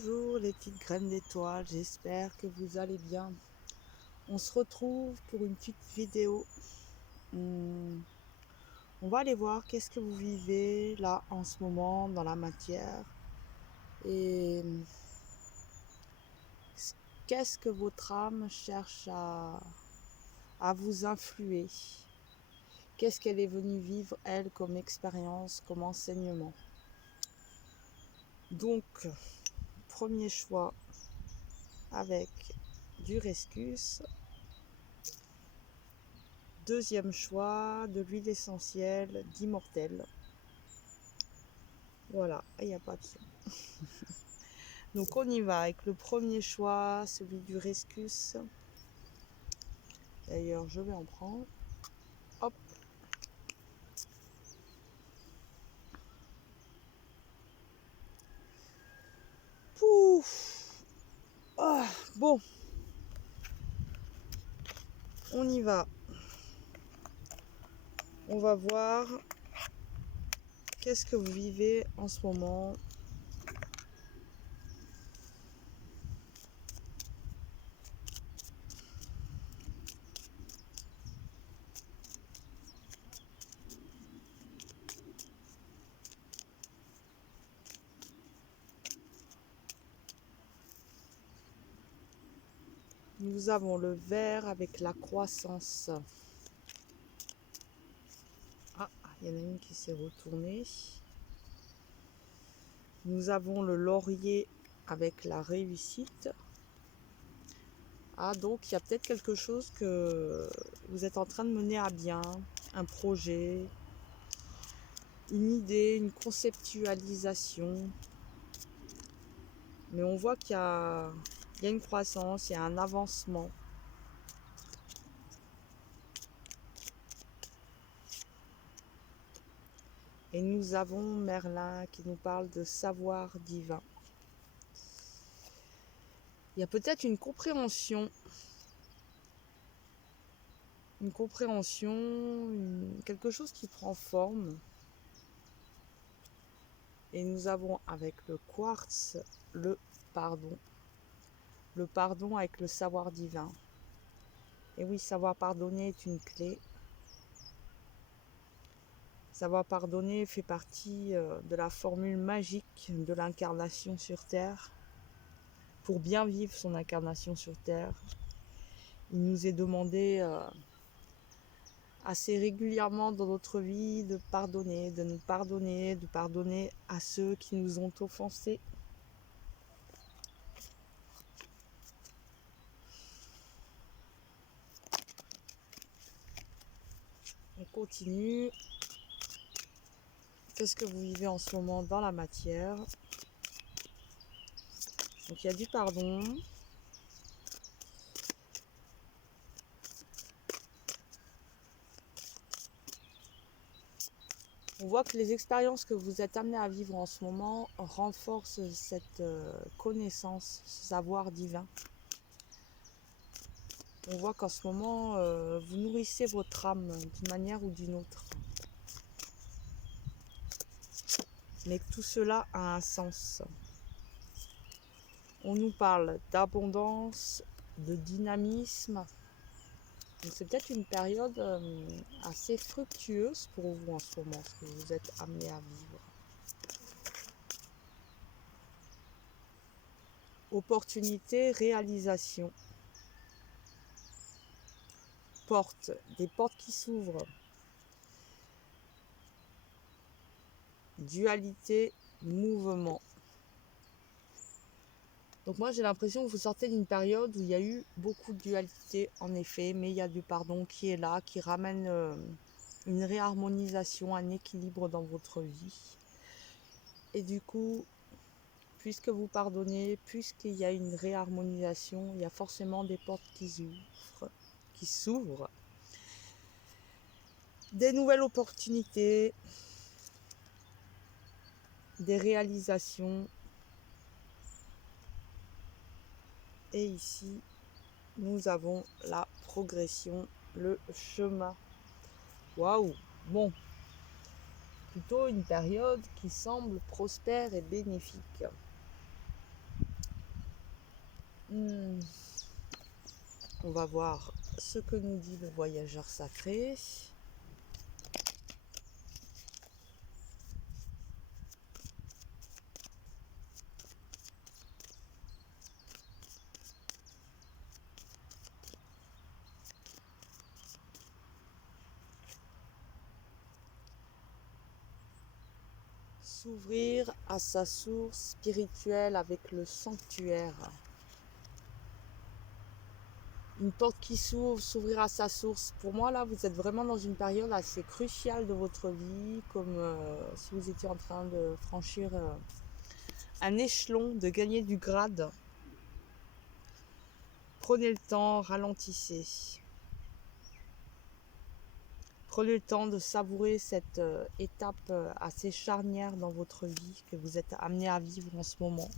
Bonjour les petites graines d'étoiles, j'espère que vous allez bien. On se retrouve pour une petite vidéo. On va aller voir qu'est-ce que vous vivez là en ce moment dans la matière et qu'est-ce que votre âme cherche à vous influer. Qu'est-ce qu'elle est venue vivre elle comme expérience, comme enseignement. Donc, premier choix avec du rescus. Deuxième choix, de l'huile essentielle d'immortel. Voilà, il n'y a pas de son. Donc on y va avec le premier choix, celui du rescus. D'ailleurs, je vais en prendre. Hop. Pouf. Ah, bon. On y va. On va voir qu'est-ce que vous vivez en ce moment. Nous avons le vert avec la croissance. Ah, il y en a une qui s'est retournée. Nous avons le laurier avec la réussite. Ah, donc il y a peut-être quelque chose que vous êtes en train de mener à bien, un projet, une idée, une conceptualisation. Mais on voit qu'il y a une croissance, il y a un avancement. Et nous avons Merlin qui nous parle de savoir divin. Il y a peut-être une compréhension, quelque chose qui prend forme. Et nous avons avec le quartz le pardon. Le pardon avec le savoir divin. Et oui, savoir pardonner est une clé. Savoir pardonner fait partie de la formule magique de l'incarnation sur Terre. Pour bien vivre son incarnation sur Terre, il nous est demandé assez régulièrement dans notre vie de pardonner, de nous pardonner, de pardonner à ceux qui nous ont offensés. On continue. Qu'est-ce que vous vivez en ce moment dans la matière? Donc il y a du pardon. On voit que les expériences que vous êtes amenés à vivre en ce moment renforcent cette connaissance, ce savoir divin. On voit qu'en ce moment, vous nourrissez votre âme d'une manière ou d'une autre. Mais que tout cela a un sens. On nous parle d'abondance, de dynamisme. Donc c'est peut-être une période assez fructueuse pour vous en ce moment, ce que vous êtes amenés à vivre. Opportunité, réalisation. Portes, des portes qui s'ouvrent. Dualité, mouvement. Donc moi j'ai l'impression que vous sortez d'une période où il y a eu beaucoup de dualité en effet, mais il y a du pardon qui est là, qui ramène une réharmonisation, un équilibre dans votre vie. Et du coup, puisque vous pardonnez, puisqu'il y a une réharmonisation, il y a forcément des portes qui s'ouvrent, des nouvelles opportunités, des réalisations. Et ici, nous avons la progression, le chemin. Waouh! Bon, plutôt une période qui semble prospère et bénéfique. On va voir ce que nous dit le voyageur sacré. S'ouvrir à sa source spirituelle avec le sanctuaire. Une porte qui s'ouvre, s'ouvrir à sa source. Pour moi, là, vous êtes vraiment dans une période assez cruciale de votre vie, comme si vous étiez en train de franchir un échelon, de gagner du grade. Prenez le temps, ralentissez. Prenez le temps de savourer cette étape assez charnière dans votre vie que vous êtes amené à vivre en ce moment.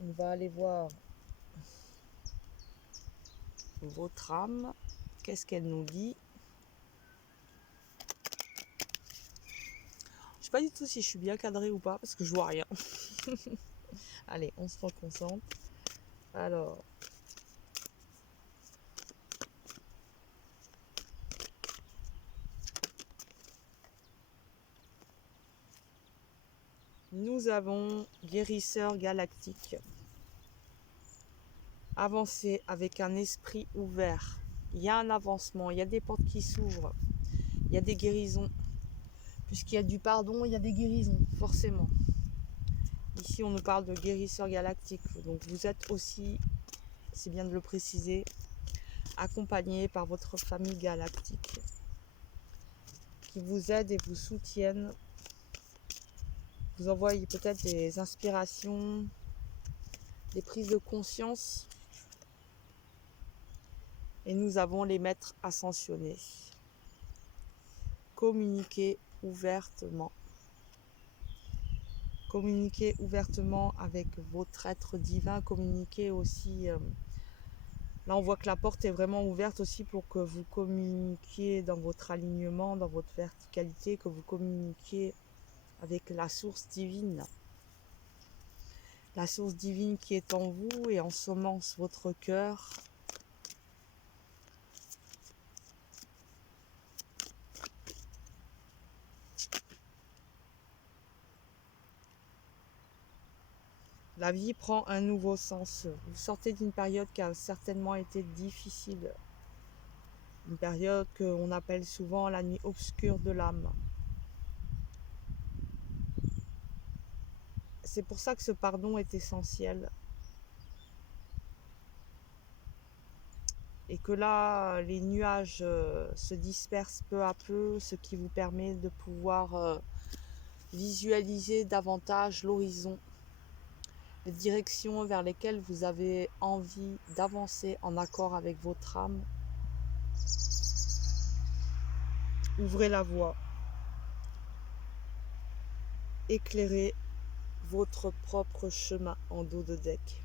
On va aller voir votre âme. Qu'est-ce qu'elle nous dit? Je sais pas du tout si je suis bien cadrée ou pas parce que je vois rien. Allez, on se reconcentre. Alors, nous avons guérisseur galactique. Avancer avec un esprit ouvert. Il y a un avancement, il y a des portes qui s'ouvrent, il y a des guérisons. Puisqu'il y a du pardon, il y a des guérisons, forcément. Ici, on nous parle de guérisseur galactique. Donc, vous êtes aussi, c'est bien de le préciser, accompagné par votre famille galactique qui vous aide et vous soutiennent. Vous envoyez peut-être des inspirations, des prises de conscience. Et nous avons les maîtres ascensionnés. Communiquez ouvertement. Communiquez ouvertement avec votre être divin. Communiquez aussi. Là, on voit que la porte est vraiment ouverte aussi pour que vous communiquiez dans votre alignement, dans votre verticalité, que vous communiquiez avec la source divine. La source divine qui est en vous et ensemence votre cœur. La vie prend un nouveau sens. Vous sortez d'une période qui a certainement été difficile. Une période qu'on appelle souvent la nuit obscure de l'âme. C'est pour ça que ce pardon est essentiel. Et que là, les nuages se dispersent peu à peu, ce qui vous permet de pouvoir visualiser davantage l'horizon, les directions vers lesquelles vous avez envie d'avancer en accord avec votre âme. Ouvrez la voie. Éclairez votre propre chemin en dos de deck.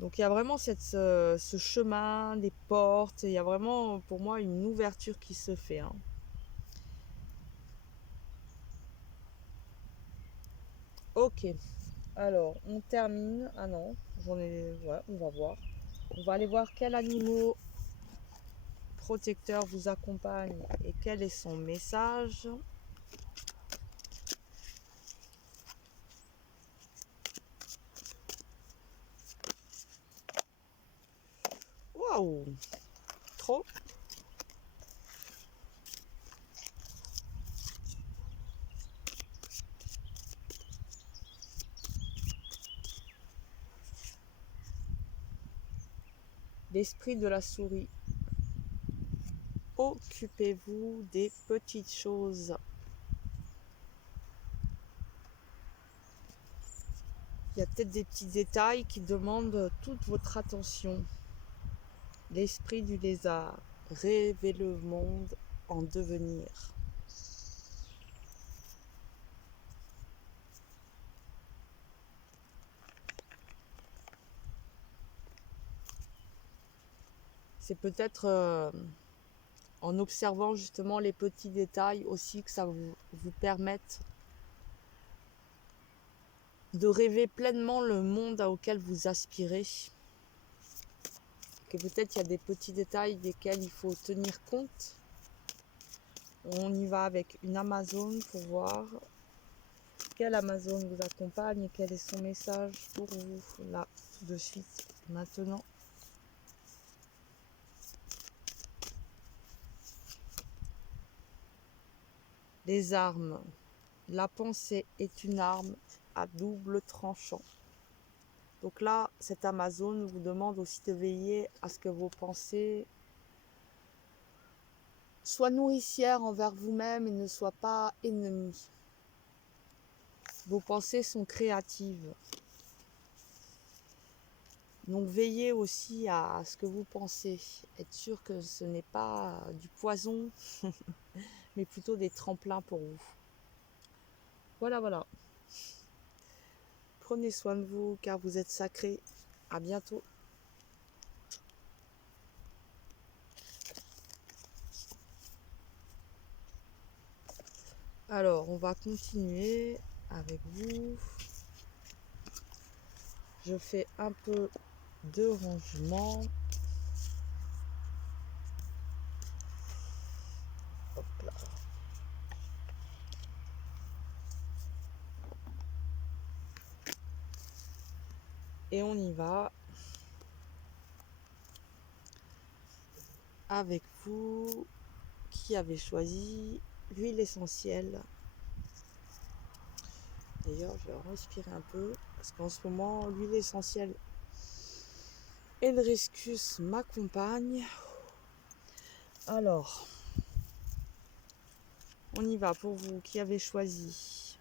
Donc il y a vraiment ce chemin, les portes, il y a vraiment pour moi une ouverture qui se fait. Ok, alors on termine. Ah non, ouais, on va voir. On va aller voir quel animal protecteur vous accompagne et quel est son message. Waouh, trop. L'esprit de la souris. Occupez-vous des petites choses. Il y a peut-être des petits détails qui demandent toute votre attention. L'esprit du lézard. Rêvez le monde en devenir. C'est peut-être en observant justement les petits détails aussi, que ça vous permette de rêver pleinement le monde auquel vous aspirez. Que peut-être il y a des petits détails desquels il faut tenir compte. On y va avec une Amazone pour voir quelle Amazone vous accompagne et quel est son message pour vous, là, tout de suite, maintenant. Les armes. La pensée est une arme à double tranchant. Donc là, cette Amazone vous demande aussi de veiller à ce que vos pensées soient nourricières envers vous-même et ne soient pas ennemies. Vos pensées sont créatives. Donc veillez aussi à ce que vous pensez. Être sûr que ce n'est pas du poison, mais plutôt des tremplins pour vous. Voilà, voilà. Prenez soin de vous car vous êtes sacrés. À bientôt. Alors, on va continuer avec vous. Je fais un peu de rangement. Hop là. Et on y va avec vous qui avez choisi l'huile essentielle. D'ailleurs, je vais respirer un peu parce qu'en ce moment, l'huile essentielle et le Hibiscus m'accompagnent. Alors, on y va pour vous qui avez choisi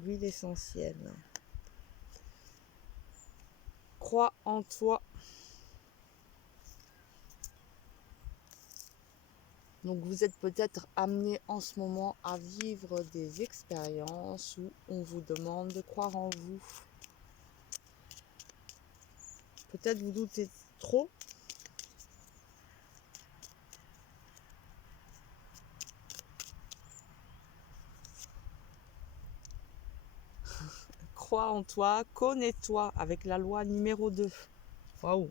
l'huile essentielle. Crois en toi. Donc vous êtes peut-être amené en ce moment à vivre des expériences où on vous demande de croire en vous. Peut-être vous doutez trop. Crois en toi, connais-toi avec la loi numéro 2. Waouh!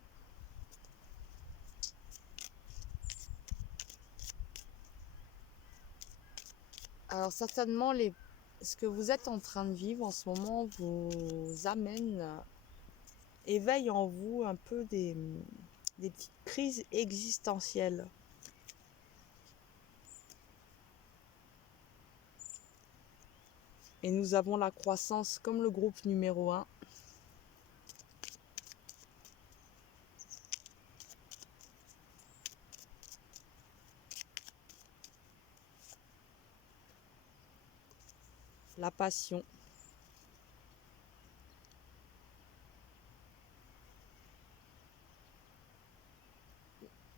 Alors certainement, ce que vous êtes en train de vivre en ce moment vous amène, éveille en vous un peu des petites crises existentielles. Et nous avons la croissance comme le groupe numéro 1. La passion.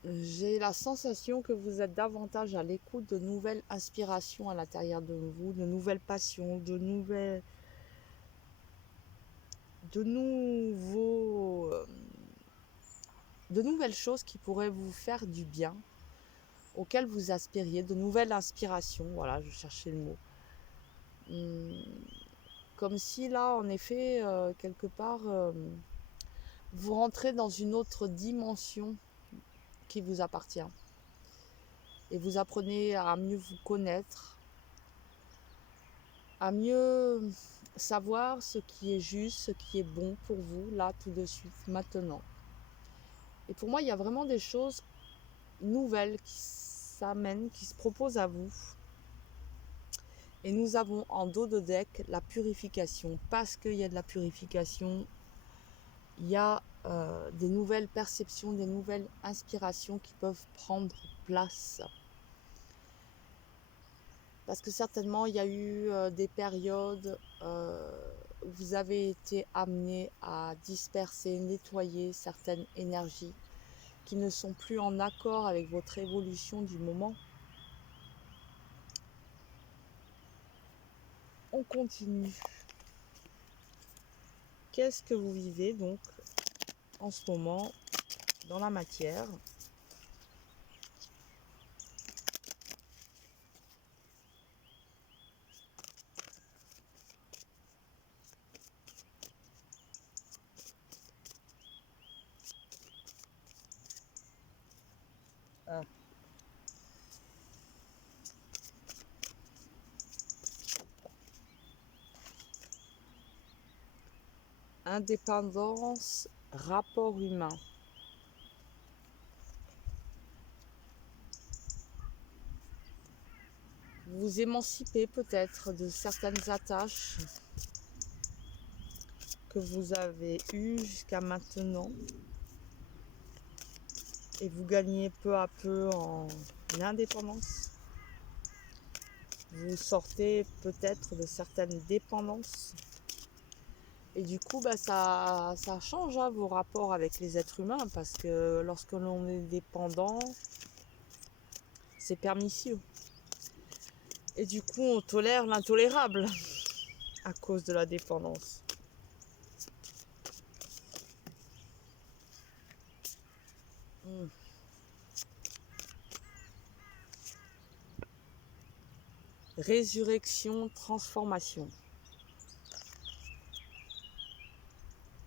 J'ai la sensation que vous êtes davantage à l'écoute de nouvelles inspirations à l'intérieur de vous, de nouvelles passions, de nouveaux, de nouvelles choses qui pourraient vous faire du bien, auxquelles vous aspiriez, de nouvelles inspirations. Voilà, je cherchais le mot. Comme si là, en effet, quelque part, vous rentrez dans une autre dimension qui vous appartient. Et vous apprenez à mieux vous connaître, à mieux savoir ce qui est juste, ce qui est bon pour vous, là, tout de suite, maintenant. Et pour moi, il y a vraiment des choses nouvelles qui s'amènent, qui se proposent à vous. Et nous avons en dos de deck la purification. Parce qu'il y a de la purification, il y a des nouvelles perceptions, des nouvelles inspirations qui peuvent prendre place. Parce que certainement, il y a eu des périodes où vous avez été amené à disperser, nettoyer certaines énergies qui ne sont plus en accord avec votre évolution du moment. On continue. Qu'est-ce que vous vivez donc en ce moment dans la matière. Ah. Indépendance, rapport humain. Vous émancipez peut-être de certaines attaches que vous avez eues jusqu'à maintenant et vous gagnez peu à peu en indépendance. Vous sortez peut-être de certaines dépendances et du coup ça change vos rapports avec les êtres humains, parce que lorsque l'on est dépendant, c'est pernicieux. Et du coup, on tolère l'intolérable à cause de la dépendance. Résurrection, transformation.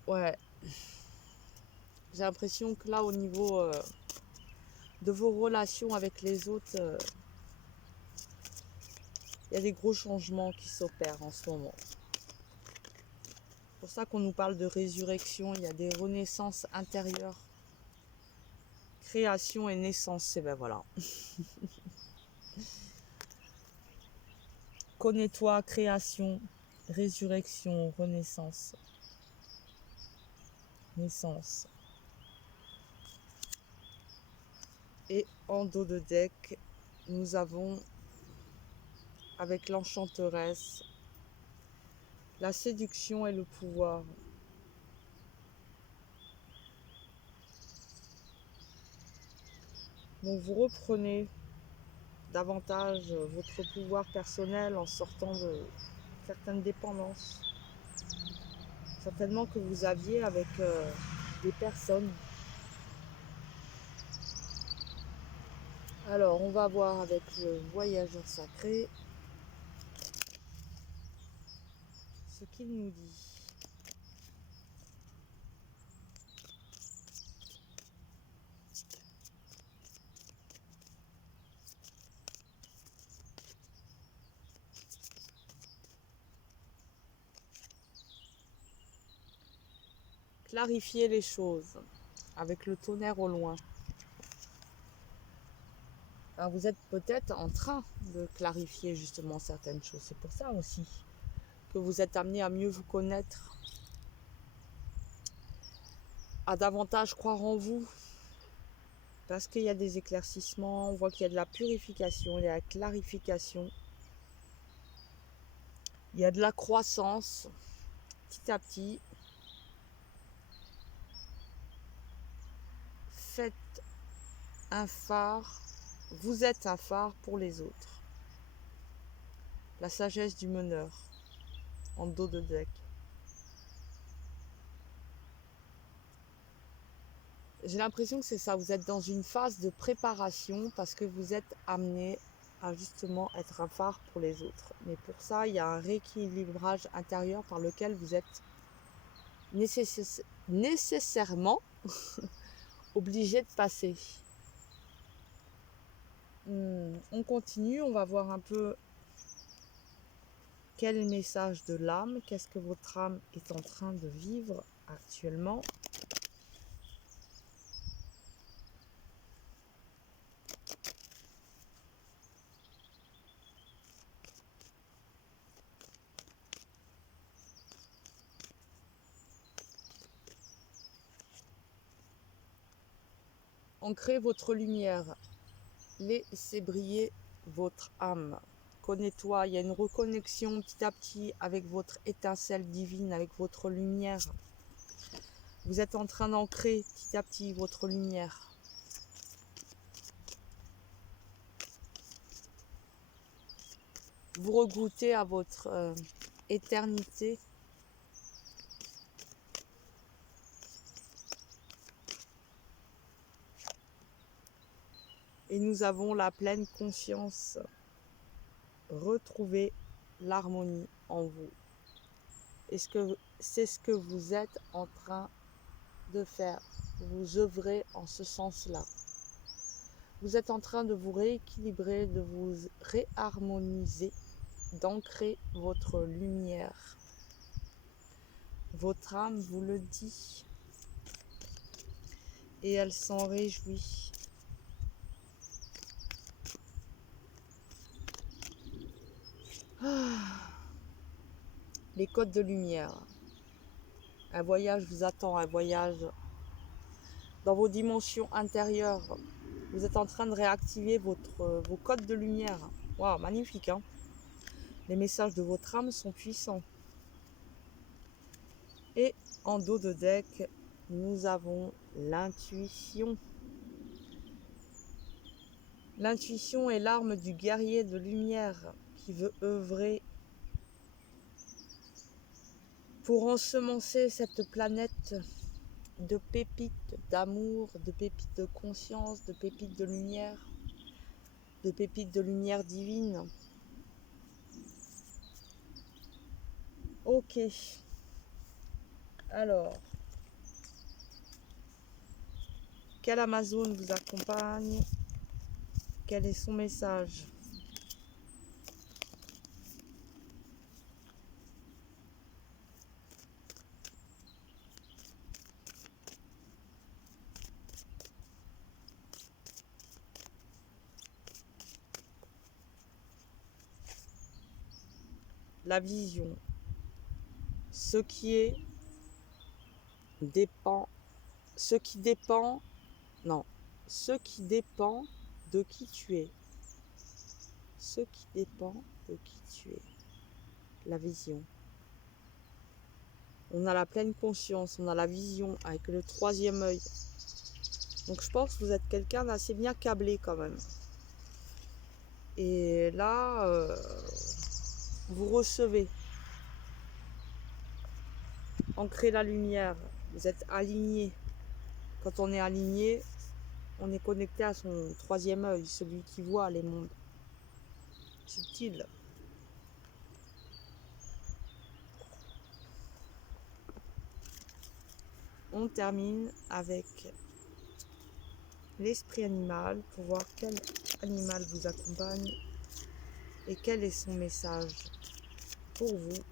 Ouais. J'ai l'impression que là, au niveau de vos relations avec les autres, il y a des gros changements qui s'opèrent en ce moment. C'est pour ça qu'on nous parle de résurrection. Il y a des renaissances intérieures. Création et naissance, et ben voilà. Connais-toi, création, résurrection, renaissance, naissance. Et en dos de deck, nous avons, avec l'enchanteresse, la séduction et le pouvoir. Donc vous reprenez davantage votre pouvoir personnel en sortant de certaines dépendances. Certainement que vous aviez avec des personnes. Alors on va voir avec le voyageur sacré ce qu'il nous dit. Clarifier les choses avec le tonnerre au loin. Alors vous êtes peut-être en train de clarifier justement certaines choses. C'est pour ça aussi que vous êtes amené à mieux vous connaître, à davantage croire en vous, parce qu'il y a des éclaircissements, on voit qu'il y a de la purification, il y a de la clarification, il y a de la croissance petit à petit. Faites un phare, vous êtes un phare pour les autres. La sagesse du meneur en dos de deck. J'ai l'impression que c'est ça, vous êtes dans une phase de préparation parce que vous êtes amené à justement être un phare pour les autres. Mais pour ça, il y a un rééquilibrage intérieur par lequel vous êtes nécessairement obligé de passer. On continue, on va voir un peu quel message de l'âme, qu'est-ce que votre âme est en train de vivre actuellement. Ancrez votre lumière, laissez briller votre âme. Connais-toi, il y a une reconnexion petit à petit avec votre étincelle divine, avec votre lumière. Vous êtes en train d'ancrer petit à petit votre lumière. Vous regoutez à votre éternité. Et nous avons la pleine conscience. Retrouvez l'harmonie en vous. Est-ce que c'est ce que vous êtes en train de faire? Vous œuvrez en ce sens-là. Vous êtes en train de vous rééquilibrer, de vous réharmoniser, d'ancrer votre lumière. Votre âme vous le dit. Et elle s'en réjouit. Les codes de lumière. Un voyage vous attend, un voyage dans vos dimensions intérieures. Vous êtes en train de réactiver vos codes de lumière. Waouh, magnifique, hein? Les messages de votre âme sont puissants. Et en dos de deck, nous avons l'intuition. L'intuition est l'arme du guerrier de lumière qui veut œuvrer pour ensemencer cette planète de pépites d'amour, de pépites de conscience, de pépites de lumière divine. Ok. Alors, quelle Amazone vous accompagne? Quel est son message? La vision. Ce qui dépend de qui tu es. Ce qui dépend de qui tu es. La vision. On a la pleine conscience, on a la vision avec le troisième œil. Donc je pense que vous êtes quelqu'un d'assez bien câblé quand même. Et là, vous recevez. Ancrez la lumière. Vous êtes aligné. Quand on est aligné, on est connecté à son troisième œil, celui qui voit les mondes subtils. On termine avec l'esprit animal pour voir quel animal vous accompagne et quel est son message pour vous.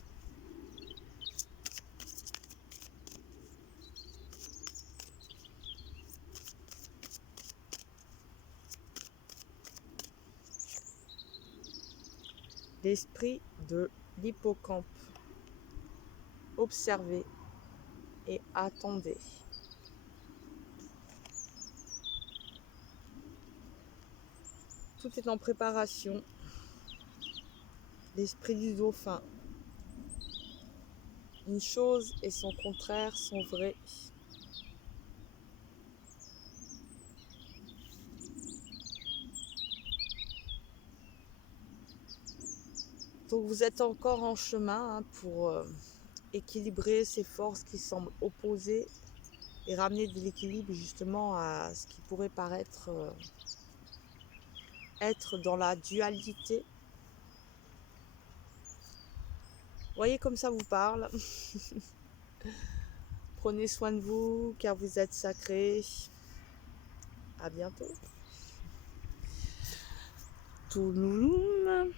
L'esprit de l'hippocampe. Observez et attendez. Tout est en préparation. L'esprit du dauphin. Une chose et son contraire sont vrais. Donc vous êtes encore en chemin pour équilibrer ces forces qui semblent opposées et ramener de l'équilibre justement à ce qui pourrait paraître être dans la dualité. Voyez comme ça vous parle. Prenez soin de vous car vous êtes sacrés. À bientôt. Touloum.